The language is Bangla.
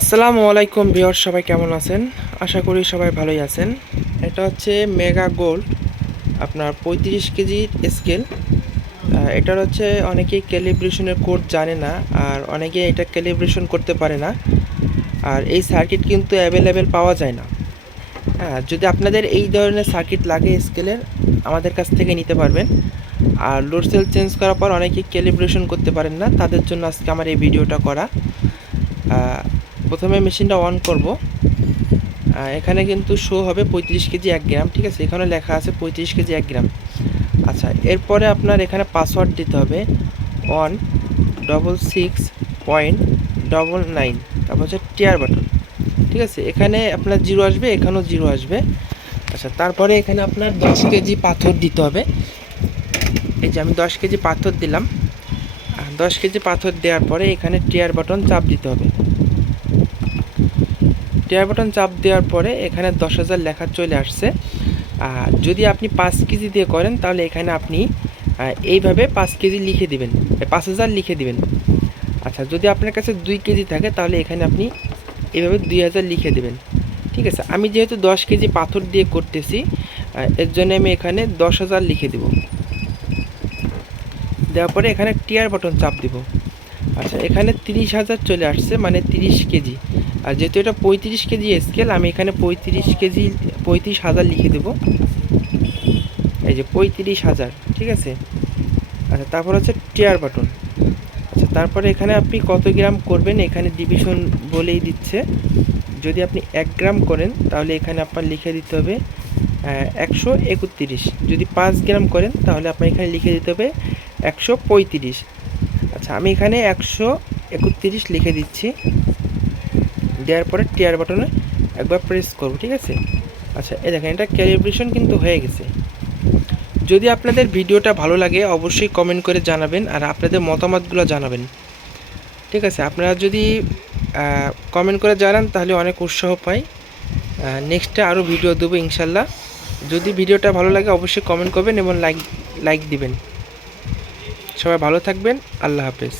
আসসালামু আলাইকুম ভিউয়ার, সবাই কেমন আছেন? আশা করি সবাই ভালোই আছেন। এটা হচ্ছে মেগা গোল্ড, আপনার 35 কেজির স্কেল। এটার হচ্ছে অনেকেই ক্যালিব্রেশনের কোড জানে না, আর অনেকে এটা ক্যালিব্রেশন করতে পারে না। আর এই সার্কিট কিন্তু অ্যাভেলেবেল পাওয়া যায় না। হ্যাঁ, যদি আপনাদের এই ধরনের সার্কিট লাগে স্কেলের, আমাদের কাছ থেকে নিতে পারবেন। আর লোড সেল চেঞ্জ করার পর অনেকেই ক্যালিব্রেশন করতে পারেন না, তাদের জন্য আজকে আমার এই ভিডিওটা করা। প্রথমে মেশিনটা অন করব। এখানে কিন্তু শো হবে 35 কেজি 1 গ্রাম, ঠিক আছে? এখানে লেখা আছে 35 কেজি 1 গ্রাম। আচ্ছা, এরপরে আপনার এখানে পাসওয়ার্ড দিতে হবে 166.99, তারপর হচ্ছে টিয়ার বাটন, ঠিক আছে? এখানে আপনার জিরো আসবে, এখানেও জিরো আসবে। আচ্ছা, তারপরে এখানে আপনার 10 কেজি পাথর দিতে হবে। এই যে আমি 10 কেজি পাথর দিলাম। 10 কেজি পাথর দেওয়ার পরে এখানে টিয়ার বাটন চাপ দিতে হবে। টিয়ার বাটন চাপ দেওয়ার পরে এখানে 10,000 লেখা চলে আসছে। আর যদি আপনি 5 কেজি দিয়ে করেন তাহলে এখানে আপনি এইভাবে 5 কেজি লিখে দিবেন, 5,000 লিখে দিবেন। আচ্ছা, যদি আপনার কাছে 2 কেজি থাকে তাহলে এখানে আপনি এইভাবে 2,000 লিখে দেবেন, ঠিক আছে? আমি যেহেতু 10 কেজি পাথর দিয়ে করতেছি, এর জন্য আমি এখানে 10,000 লিখে দেব। দেওয়ার পরে এখানে টিয়ার বাটন চাপ দিব। আচ্ছা, এখানে 30,000 চলে আসছে, মানে 30 কেজি। আর যেহেতু এটা 35 কেজি স্কেল, আমি এখানে 35,000 লিখে দেব। এই যে 35,000, ঠিক আছে? আচ্ছা, তারপর হচ্ছে টিয়ার বাটন। আচ্ছা, তারপরে এখানে আপনি কত গ্রাম করবেন এখানে ডিভিশন বলেই দিচ্ছে। যদি আপনি 1 গ্রাম করেন তাহলে এখানে আপনার লিখে দিতে হবে 131। যদি 5 গ্রাম করেন তাহলে আপনার এখানে লিখে দিতে হবে 135। আচ্ছা, আমি এখানে 131 লিখে দিচ্ছি। দেওয়ার পরে টিয়ার বাটনে একবার প্রেস করব, ঠিক আছে? আচ্ছা, এই দেখেন, এটা ক্যালিব্রেশন কিন্তু হয়ে গেছে। যদি আপনাদের ভিডিওটা ভালো লাগে অবশ্যই কমেন্ট করে জানাবেন, আর আপনাদের মতামতগুলো জানাবেন, ঠিক আছে? আপনারা যদি কমেন্ট করে জানান তাহলে অনেক উৎসাহ পাই। নেক্সটে আরও ভিডিও দেবো ইনশাল্লাহ। যদি ভিডিওটা ভালো লাগে অবশ্যই কমেন্ট করবেন এবং লাইক দিবেন। সবাই ভালো থাকবেন। আল্লাহ হাফেজ।